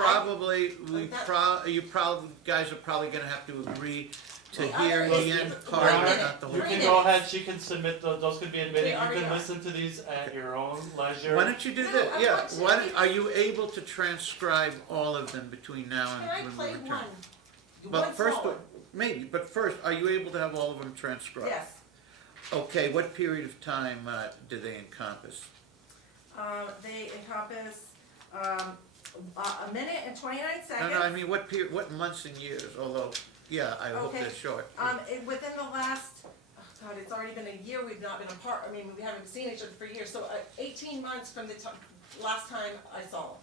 guys are probably gonna have to agree to The hear other the is- end wait a part, minute. not the whole You Three can thing. go minutes. ahead, she can submit, those could be admitted, They you already can are. listen to these at your own leisure. Why don't you do No, that? I Yeah, want to- are you able to transcribe all of them between now Can I and when play we return? one? But One first, small one. maybe, but first, are you able to have all of them transcribed? Yes. Okay, what period of time do they encompass? They encompass, a minute and 29 No, seconds. no, I mean, what period, what months and years, although, yeah, I hope Okay. they're short. Within the last, oh God, it's already been a year we've not been apart, I mean, we haven't seen each other for years, so 18 months from the last time I saw him,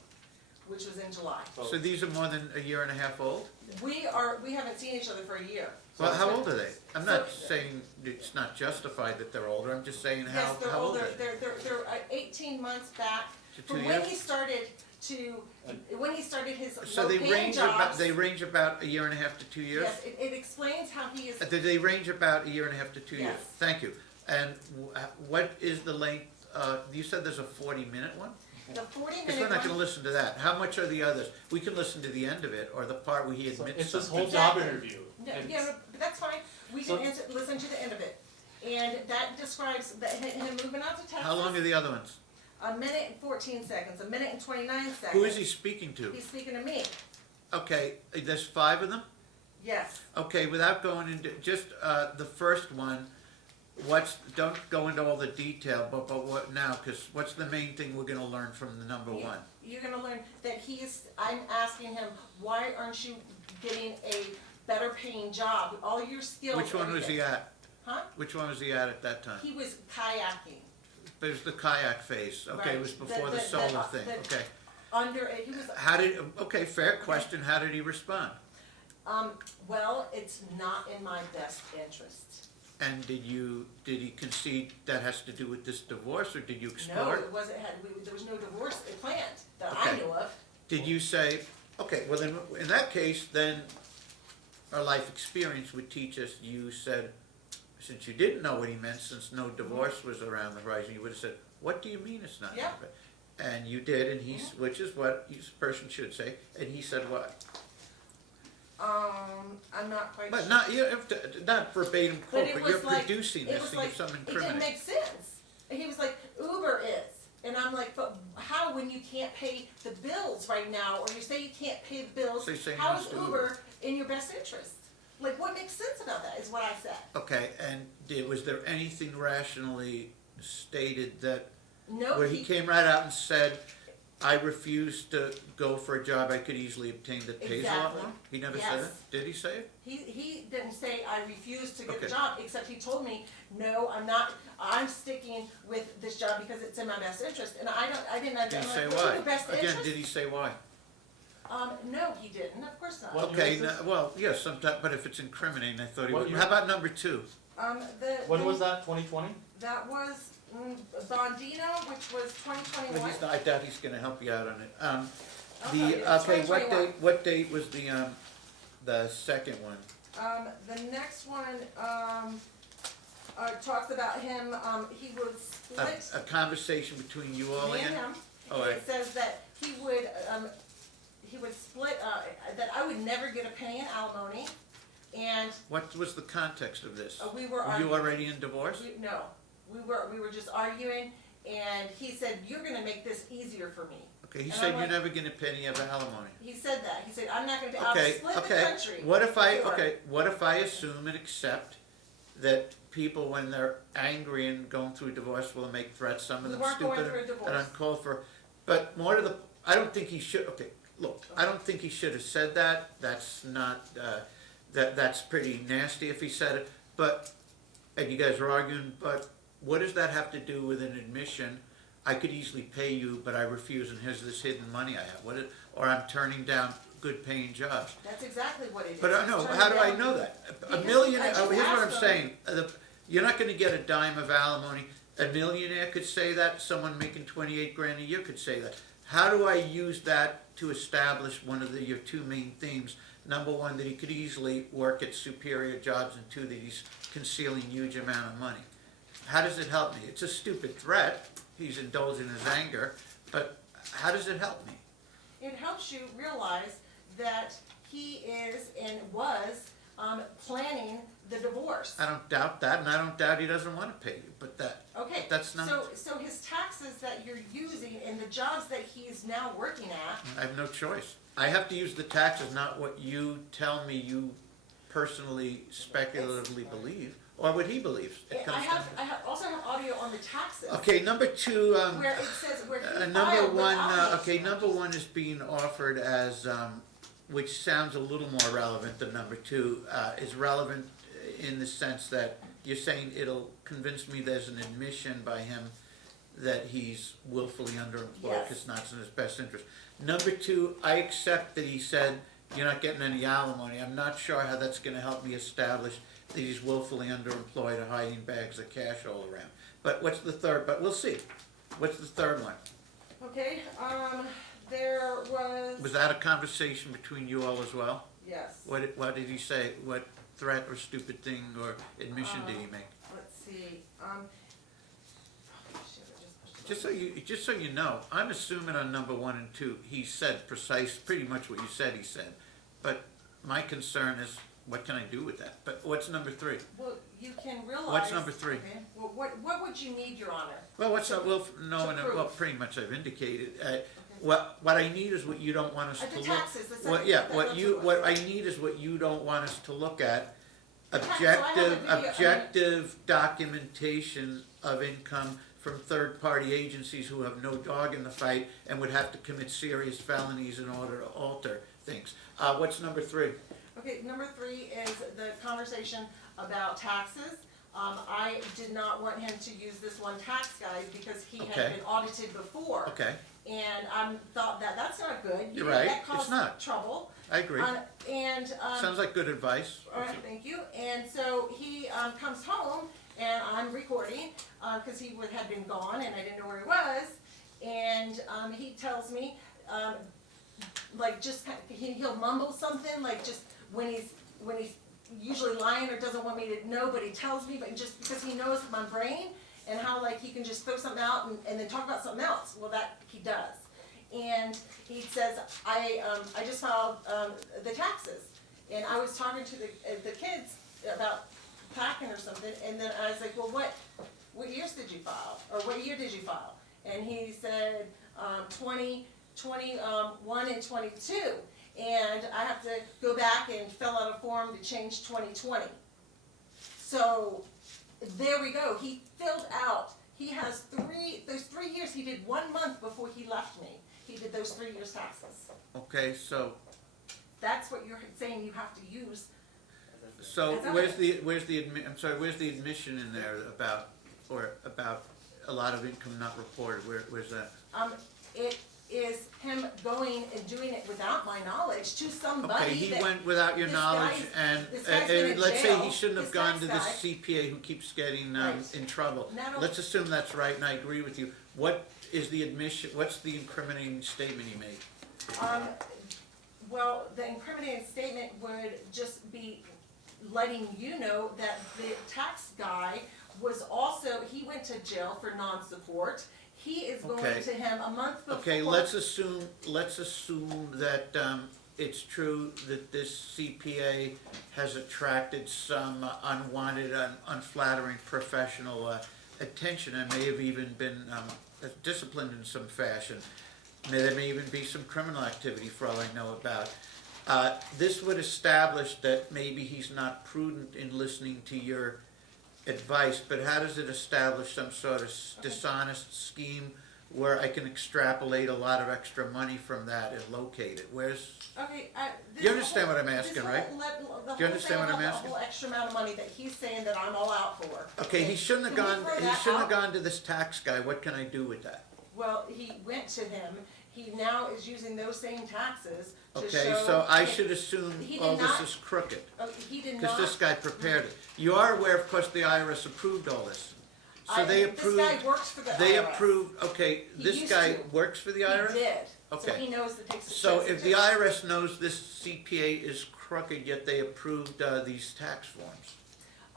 which was in July. So these are more than a year and a half old? We haven't seen each other for a year. Well, how old are they? I'm not So- saying it's not justified that they're older, I'm just saying Yes, how they're old older, are they? they're 18 months back, To 2 from when years? he started when he started his So they low-paying range about, jobs. they range about a year and a half to 2 years? Yes, it explains how he is, Do they range about a year and a half to 2 years? Yes. Thank you. And what is the length, you said there's a 40-minute one? the 40-minute Because we're not gonna one. listen to that. How much are the others? We can listen to the end of it, or the part where he So admits it's this something. whole job Exactly. interview. No, And yeah, but that's fine, we So- can listen to the end of it. And that describes him moving out to Texas. How long are the other ones? A minute and 14 seconds, a minute and 29 seconds. Who is he speaking to? He's speaking to me, Okay, there's 5 of them? yes. Okay, without going into, just, the first one, don't go into all the detail, but what now, because what's the main thing we're gonna learn from the number one? You're gonna learn that I'm asking him, why aren't you getting a better paying job? All your skills. Which one was he at? Huh? Which one was he at that time? He was kayaking, It was the kayak phase, okay, it was Right. before the solar thing, okay. he was, How did, okay, fair question, how did he respond? well, it's not in my best interest. And did he concede that has to do with this divorce, or did you No, explore it? it wasn't, there was no divorce planned that I Okay. knew of. Did you say, okay, well then, in that case, then our life experience would teach us, you said, since you didn't know what he meant, since no divorce was around the horizon, you would have said, what do you mean it's not? Yeah. And you did, and which is what a person should say, and he said what? I'm not quite sure. But not, you have to, not verbatim But quote, it but was you're like- producing it this was thing of like, some it didn't incriminating. make sense. And he was like, Uber is. And I'm like, but how when you can't pay the bills right now, or you say you can't pay the bills, So you're saying how no is to Uber Uber. in your best interest? Like, what makes sense about that is what I said. Okay, and was there anything rationally stated that, No, where he came right out and said, I refuse to go for a job I could easily obtain that pays a lot Exactly. more? He never said Yes. it? Did he say it? he didn't say I refuse to get the Okay. job, except he told me, no, I'm not, I'm sticking with this job because it's in my best interest. And I didn't, Did he I'm say like, what's in why? your best Again, interest? did he say why? No, he didn't, of course not. What Okay, year is this? well, yes, sometimes, but if it's incriminating, I thought he What would. year? How about number 2? When was that, 2020? That was Bondino, which was 2021. Well, I doubt he's gonna help you out on it. Okay, it's Okay, 2021. what date was the second one? The next one, talks about him, he would split A conversation between you all me and again? him. All It right. says that he would split, that I would never get a penny in alimony, and What was the context of this? we Were were you arguing. already in divorce? No, we were just arguing, and he said, you're gonna make this easier for me. Okay, he And said I'm you're like- never gonna pay any of alimony. He said that, he said, I'm not gonna, I'll Okay, split the okay, country. what if Sure. what if I assume and accept that people, when they're angry and going through a divorce, will make threats, some of We them weren't going stupid through a and divorce. uncalled for, but more to the, I don't think he should, okay, look, I don't think he should have said that, that's not, that's pretty nasty if he said it, but, and you guys are arguing, but what does that have to do with an admission? I could easily pay you, but I refuse, and here's this hidden money I have, or I'm turning down good paying jobs. That's exactly what it is. But I He's know, turning how do I down- know that? A Because million, I just here's what I'm asked him. saying, you're not gonna get a dime of alimony. A millionaire could say that, someone making 28 grand a year could say that. How do I use that to establish one of your 2 main themes? Number 1, that he could easily work at superior jobs, and 2, that he's concealing huge amount of money. How does it help me? It's a stupid threat, he's indulging his anger, but how does it help me? It helps you realize that he is and was, planning the divorce. I don't doubt that, and I don't doubt he doesn't wanna pay you, but Okay, that's not- so his taxes that you're using and the jobs that he's now working at, I have no choice. I have to use the taxes, not what you tell me you personally speculatively believe. or what he believes. It comes down to- also have audio on the taxes. Okay, number two, Where it says, where he number filed one, without me. okay, number one is being offered as, which sounds a little more relevant than number two, is relevant in the sense that you're saying it'll convince me there's an admission by him that he's willfully underemployed Yes. because it's not in his best interest. Number two, I accept that he said, you're not getting any alimony. I'm not sure how that's gonna help me establish that he's willfully underemployed or hiding bags of cash all around. But what's the third, but we'll see. What's the third one? Okay, there was. Was that a conversation between you all as well? Yes. What did he say? What threat or stupid thing or admission did he make? Let's see, shit, I just pushed it. Just so you know, I'm assuming on number one and two, he said pretty much what you said he said. But my concern is, what can I do with that? But what's number three? Well, you can realize. What's number three? Okay, well, what would you need, Your Honor? Well, what's up? Well, no, To well, prove. pretty much I've indicated. What I need is what you don't want us to The look. taxes, the What, yeah, second- what that's you, it what was. I need is what you don't want us to look at. So I have a video, I mean- Objective documentation of income from third-party agencies who have no dog in the fight and would have to commit serious felonies in order to alter things. What's number three? Okay, number three is the conversation about taxes. I did not want him to use this one tax guide because he Okay. had been audited before. Okay, And thought that that's not good. You're right, That it's caused not. trouble. I agree. Sounds like good advice. All right, thank you. And so he comes home, and I'm recording because he had been gone, and I didn't know where he was. And he tells me, like, just he'll mumble something, like just when he's usually lying or doesn't want me to know, but he tells me, but just because he knows my brain and how like he can just throw something out and then talk about something else. Well, that he does. And he says, I just filed the taxes, and I was talking to the kids about packing or something, and then I was like, well, what years did you file, or what year did you file? And he said 2021 and 22, and I have to go back and fill out a form to change 2020. So there we go. He filled out. He has those 3 years. He did 1 month before he left me. He did those 3 years taxes. Okay, so That's what you're saying you have to use. So That's where's the admission in there about a lot of income not reported? Where's that? It is him going and doing it without my knowledge to somebody. Okay, he that- went without your this knowledge, guy's- and this guy's been in let's say jail, he shouldn't have this gone to tax the guy. CPA who keeps getting Right. in trouble. Not only- Let's assume that's right, and I agree with you. What is the admission? What's the incriminating statement he made? Well, the incriminating statement would just be letting you know that the tax guy was also, he went to jail for non-support. He is going Okay. to him a month before. Okay, let's assume that it's true that this CPA has attracted some unwanted, unflattering professional attention and may have even been disciplined in some fashion. There may even be some criminal activity for all I know about. This would establish that maybe he's not prudent in listening to your advice, but how does it establish some sort of dishonest scheme where I can extrapolate a lot of extra money from that and locate it? Where's, Okay, You understand what I'm asking, right? Do you understand what I'm asking? The whole extra amount of money that he's saying that I'm all out for. okay, he shouldn't have Can we gone, throw he that shouldn't have out? gone to this tax guy. What can I do with that? Well, he went to him, he now is using those same taxes to show. Okay, so I should assume He did all this not- is crooked, He did because not. this guy prepared it. You are aware, of course, the IRS approved all this. So they approved, This guy works for the IRS. they approved, okay, He this used guy to. works for the He IRS? did, so Okay. he knows that takes. So if the IRS knows this CPA is crooked, yet they approved these tax forms.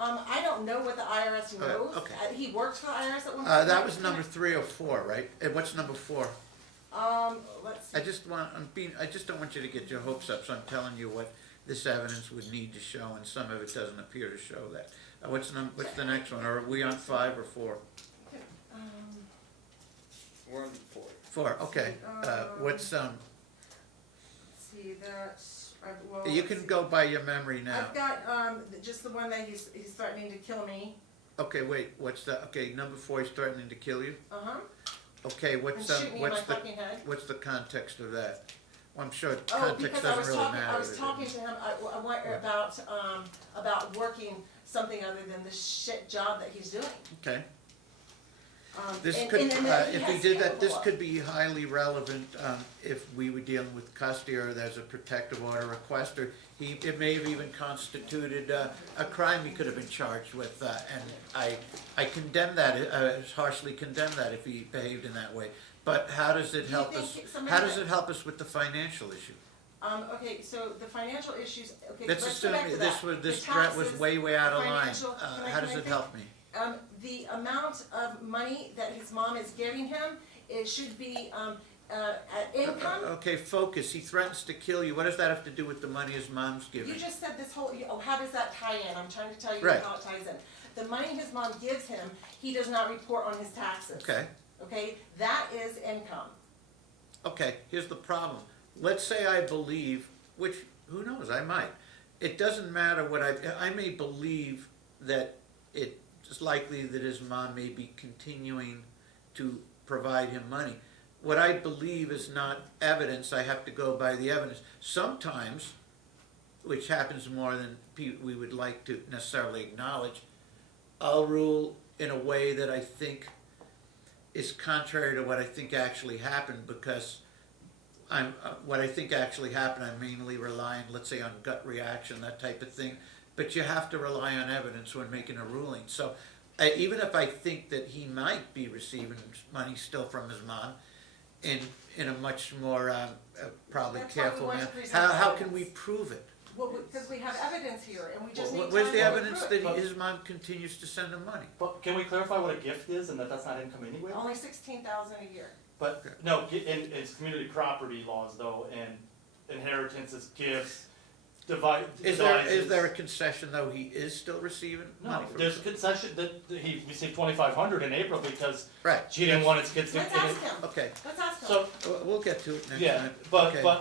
I don't know what the IRS knows. okay. He worked for the IRS at one point. That was number 3 or 4, right? And what's number 4? Let's I see. I just don't want you to get your hopes up, so I'm telling you what this evidence would need to show, and some of it doesn't appear to show that. What's the next one? Are we on 5 or 4? We're on 4. 4, okay. What's, Let's see, that's, well, You let's can see. go by your memory now. I've got, just the one that he's threatening to kill me. Okay, wait, what's that? Okay, number 4, he's threatening to kill you? Uh-huh. Okay, And what's, shoot me in my what's the, fucking head. what's the context of that? Well, I'm sure Oh, context because doesn't really matter. I was talking to him, I want about working something other than the shit job that he's doing. Okay. Then If he we has did that, this chemical- could be highly relevant, if we were dealing with custody or there's a protective order requester. It may have even constituted, a crime he could have been charged with, and I condemn that, harshly condemn that if he behaved in that way. But how does it Do you help think us, somebody how does that- it help us with the financial issue? Okay, so the financial issues, okay, Let's let's go assume back to that. this The threat was taxes, way out of the line. financial- How does can I it think? help me? The amount of money that his mom is giving him, it should be, at income. Okay, focus. He threatens to kill you. What does that have to do with the money his mom's giving? You just said this whole, how does that tie in? I'm trying to tell you Right. how it ties in. The money his mom gives him, he does not report on his taxes. Okay, Okay, that is income. okay, here's the problem. Let's say I believe, which, who knows, I might. It doesn't matter what I may believe that it's likely that his mom may be continuing to provide him money. What I believe is not evidence, I have to go by the evidence. Sometimes, which happens more than we would like to necessarily acknowledge, I'll rule in a way that I think is contrary to what I think actually happened, because what I think actually happened, I'm mainly relying, let's say, on gut reaction, that type of thing. But you have to rely on evidence when making a ruling. So even if I think that he might be receiving money still from his mom, in a much more probably That's why we careful want to manner, present how can evidence. we prove it? Well, because we have evidence here, and we just need time Where's to the go evidence through it. that his mom continues to send him money? But can we clarify what a gift is and that that's not income anyway? Only 16,000 a year. But, no, in it's community property laws though, and inheritances, gifts, Is there a concession, though, he is still receiving No, money from there's a his? concession that he received 2,500 in April because Right. she didn't want his kids to. Let's ask him. Okay, Let's ask him. So, we'll get to it next yeah, time. but, Okay. but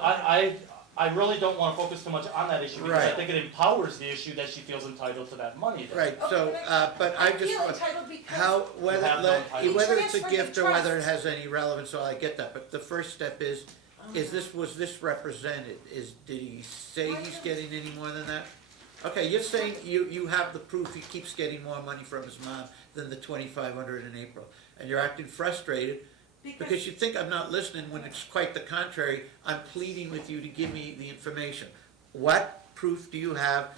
I really don't wanna focus too much on that issue because I Right. think it empowers the issue that she feels entitled to that money. then. Right, Oh, so, can I- but I I just feel want, entitled because. how, whether, have no title. whether He it's a transferred gift the or whether it trust. has any relevance, so I get that, but the first step is was this represented? Did he say Why he's don't- getting any more than that? Okay, you're saying you have the proof he keeps getting more money from his mom than the 2,500 in April, and you're acting frustrated because you think I'm not listening when it's quite the contrary. I'm pleading with you to give me the information. What proof do you have,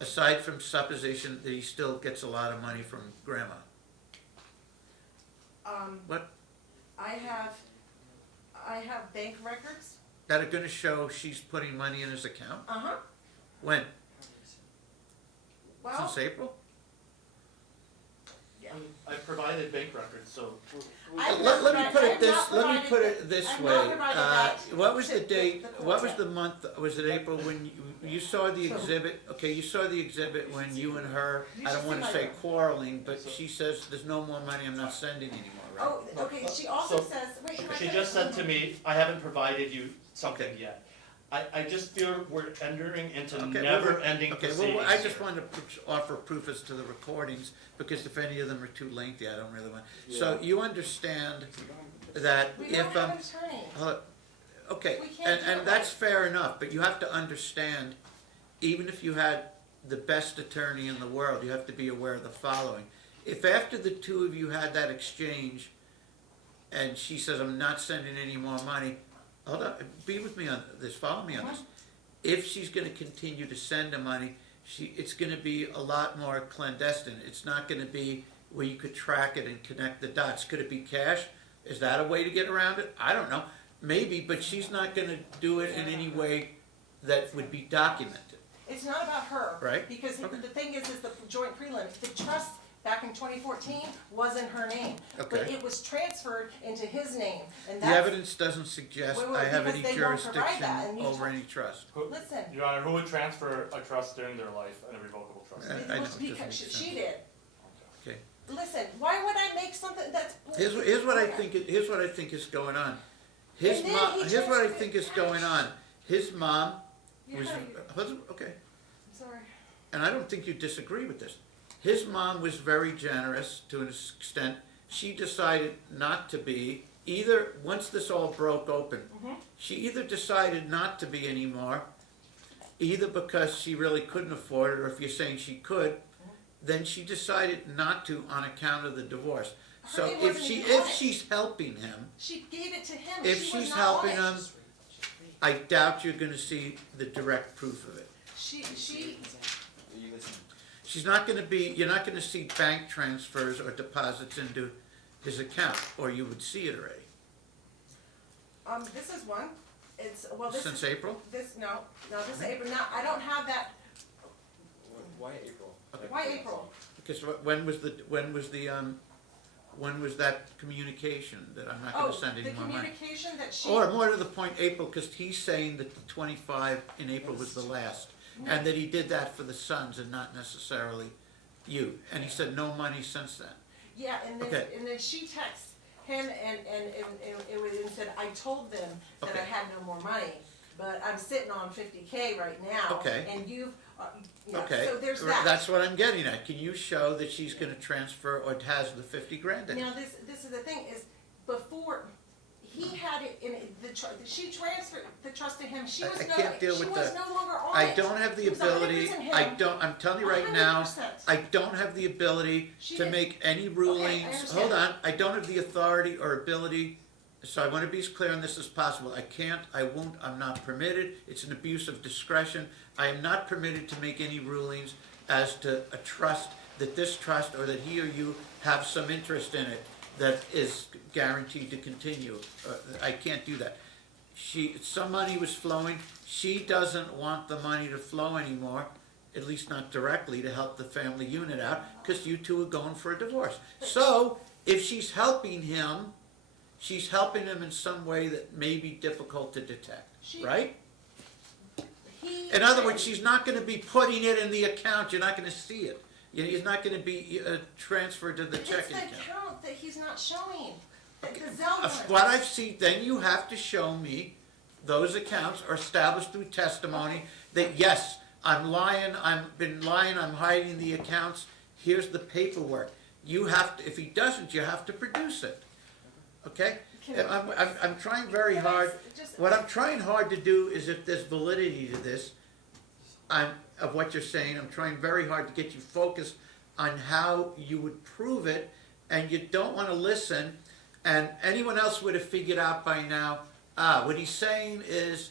aside from supposition that he still gets a lot of money from grandma? What? I have bank records. That are gonna show she's putting money in his account? Uh-huh. When? Well, Since April? I provided bank records, so. I've Let not me provided- put I it have this, not let me provided put that- it this I've way. not provided that What was to the date, the what was court the yet. month, was it April when you saw the exhibit? Okay, you saw the exhibit when you and her, You I should don't wanna see my say room. quarreling, but she says, there's no more money, I'm not sending anymore, right? Oh, okay, she also So, says, wait, can I She finish? just said to me, I haven't provided you something yet. I just feel we're entering into Okay, well, never-ending Okay, proceedings well, I just here. wanted to offer proof as to the recordings, because if any of them are too lengthy, I don't really want. So you understand that We if, don't have an attorney. okay, We can't do it and that's right. fair enough, but you have to understand, even if you had the best attorney in the world, you have to be aware of the following. If after the two of you had that exchange, and she says, I'm not sending any more money, hold on, be with me on this, follow me on this. If she's gonna continue to send the money, it's gonna be a lot more clandestine. It's not gonna be where you could track it and connect the dots. Could it be cash? Is that a way to get around it? I don't know. Maybe, but she's not gonna do it in any way that would be documented. It's not about her. Right. Because Okay. the thing is the joint prelim, the trust back in 2014 was in her name. But Okay. it was transferred into his name, and The that's, evidence doesn't suggest Wait, wait, I have because any they won't provide that, jurisdiction and you over told- any trust. listen, Your Honor, who would transfer a trust during their life, an irrevocable trust? I it know, was it because doesn't make she sense. did. Okay. Listen, why would I make something that's? Here's what I think. Here's what I think is going on. His And then mom. he Here's what I transferred think it is going on. His mom Yeah, was, you- okay, I'm sorry. and I don't think you disagree with this. His mom was very generous to an extent. She decided not to be, either, once this all broke open, she either decided not to be anymore, either because she really couldn't afford it, or if you're saying she could, then she decided not to on account of the divorce. Her So name if wasn't she, even if on it. she's helping him, She gave it to him. if She was she's not helping on it. him, I doubt you're gonna see the direct proof of it. She, Are you listening? She's not gonna be, you're not gonna see bank transfers or deposits into his account, or you would see it already. this is one. It's, well, this Since is, April? this, no, this is April. Now, I don't have that. Why April? Okay. Why April? Because when was that communication that I'm not gonna send any more Oh, the money? communication that she. Or more to the point, April, because he's saying that the 25 in April was the last, and that he did that for the sons and not necessarily you. And he said no money since then. Yeah, and then, Okay. and then she texted him and said, I told them that I Okay. had no more money, but I'm sitting on 50K right now. Okay. And you've, yeah, Okay, so there's that. that's what I'm getting at. Can you show that she's gonna transfer or has the 50 grand in it? Now, this is the thing, is before, he had it in, she transferred the trust to him, she I was can't deal with she was the- no longer on I it. don't have It the was ability, 100% I him. don't, I'm telling you right now, 100%. I don't have the ability She to did- make any rulings. understand. Hold on, I don't have the authority or ability, so I wanna be as clear on this as possible. I can't, I won't, I'm not permitted, it's an abuse of discretion. I am not permitted to make any rulings as to a trust, that this trust, or that he or you have some interest in it that is guaranteed to continue. I can't do that. Some money was flowing, she doesn't want the money to flow anymore, at least not directly, to help the family unit out, because you two are going for a divorce. So, if she's helping him in some way that may be difficult to detect, She- right? He In other words, said- she's not gonna be putting it in the account, you're not gonna see it. It's not gonna be transferred to the It's checking the account. account that he's not showing, the Zelle one. What I've seen, then you have to show me those accounts are established through testimony that, yes, I'm lying, I'm hiding the accounts, here's the paperwork. You have to, if he doesn't, you have to produce it, okay? Can- I'm trying very Can I hard, just- what I'm trying hard to do is, if there's validity to this, of what you're saying, I'm trying very hard to get you focused on how you would prove it, and you don't wanna listen, and anyone else would have figured out by now, what he's saying is,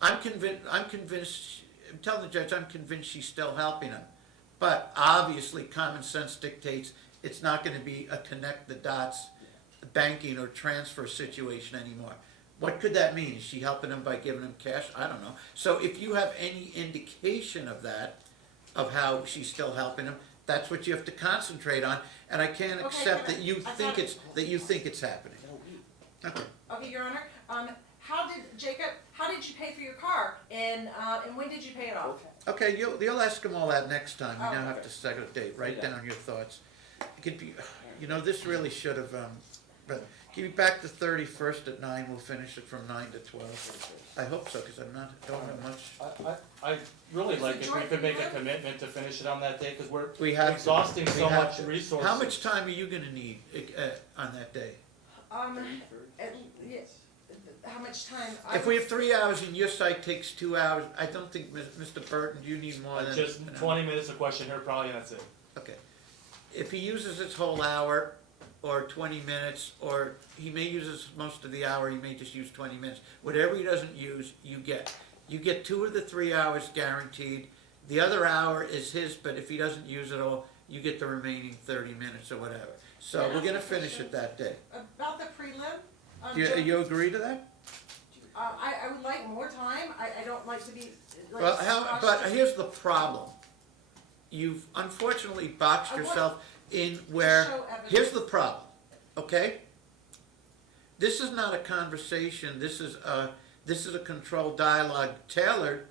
I'm telling the judge, I'm convinced she's still helping him. But obviously, common sense dictates it's not gonna be a connect the dots banking or transfer situation anymore. What could that mean? Is she helping him by giving him cash? I don't know. So if you have any indication of that, of how she's still helping him, that's what you have to concentrate on. And I can't Okay, accept can I- that you I think thought- it's happening. Okay. Okay, Your Honor, how did you pay for your car, and when did you pay it off? Okay, you'll ask them all that next time. You Oh, now have okay. to set a date. Write Yeah. down your thoughts. It could be, this really should have, but give me back the 31st at 9. We'll finish it from 9 to 12. I hope so, because don't have much. I really Is like it if we could make a joint commitment to finish it on that day, because we're We have to. exhausting We so have much to. resources. How much time are you gonna need on that day? Yeah, how much time? If we have 3 hours and your site takes 2 hours, I don't think, Mr. Burton, you need more than. Just an hour. 20 minutes of question here, probably, and that's it. Okay. If he uses his whole hour, or 20 minutes, or he may use most of the hour, he may just use 20 minutes. Whatever he doesn't use, you get. You get 2 of the 3 hours guaranteed. The other hour is his, but if he doesn't use it all, you get the remaining 30 minutes or whatever. So we're gonna finish it that day. About the prelim, You agree to that? I would like more time, I don't like to be, like. Well, but here's the problem. You've unfortunately boxed I want yourself in to where, show evidence. here's the problem, okay? This is not a conversation, this is a controlled dialogue tailored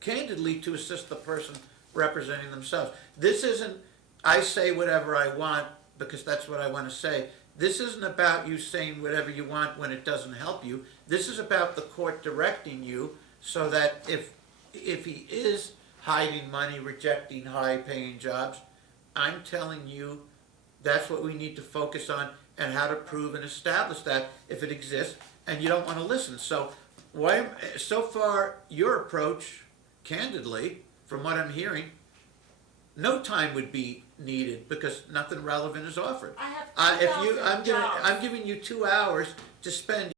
candidly to assist the person representing themselves. This isn't, I say whatever I want because that's what I want to say. This isn't about you saying whatever you want when it doesn't help you. This is about the court directing you so that if if he is hiding money, rejecting high-paying jobs, I'm telling you, that's what we need to focus on and how to prove and establish that if it exists, and you don't want to listen. So, so far, your approach, candidly, from what I'm hearing, no time would be needed because nothing relevant is offered. I have If you, 2,000 jobs. I'm giving you 2 hours to spend